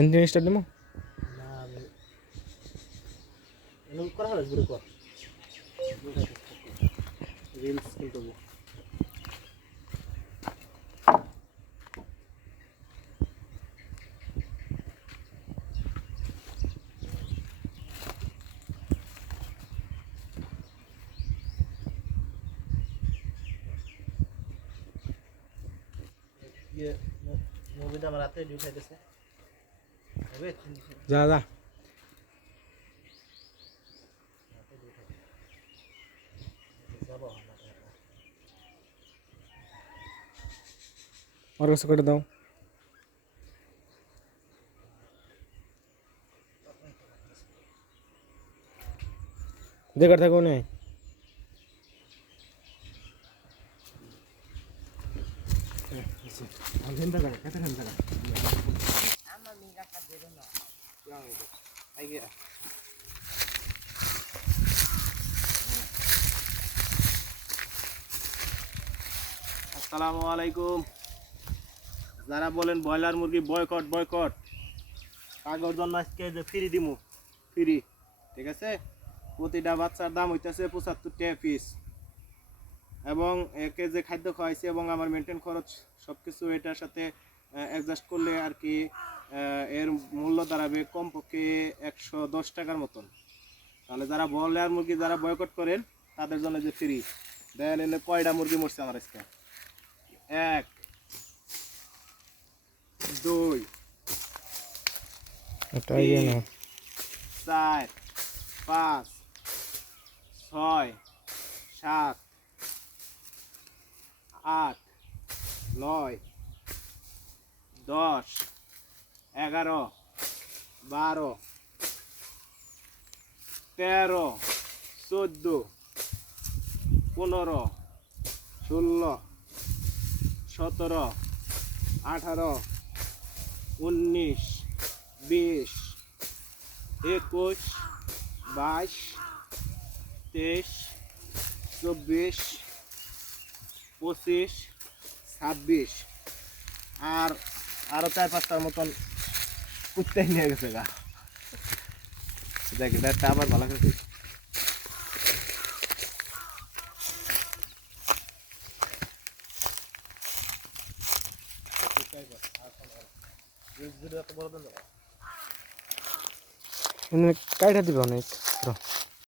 এনদিন start দেবো না আমি এরকম করা হলো ঘুরে কর রিলস কিন্তু ये মুভিটা আমার রাতে ডিউটি হইতেছে হবে যা যা রাতে ডিউটি যাবো আর কাছে করে দাও দেখার থাকো না আসসালামু আলাইকুম যারা বলেন ব্রয়লার মুরগি বয়কট বয়কট কাগজ জন্য আজকে যে ফ্রি দিমু ফ্রি ঠিক আছে প্রতিটা বাচ্চার দাম হইতেছে ৭৫ টাকা পিস এবং একে যে খাদ্য খাওয়াইছি এবং আমার মেনটেন খরচ সব কিছু এটার সাথে অ্যাডজাস্ট করলে আর কি এর মূল্য দাঁড়াবে কমপক্ষে ১১০ টাকার মতন তাহলে যারা ব্রয়লার মুরগি যারা বয়কট করেন তাদের জন্য যে ফ্রি দেন এনে কয়টা মুরগি মরছে আমার আজকে ১ ২ একটা আইডিয়া না ৪ ৫ ৬ ৭ ৮ ৯ ১০ ১১ ১২ ১৩ ১৪ ১৫ ১৬ ১৭ ১৮ ১৯ ২০ ২১ ২২ ২৩ ২৪ ২৫ ২৬ আরো ৪-৫টার মতন কুত্তাই নিয়ে গেছে গা দেখি দেড়টা আবার ভালো করে কাইটা দিবে অনেক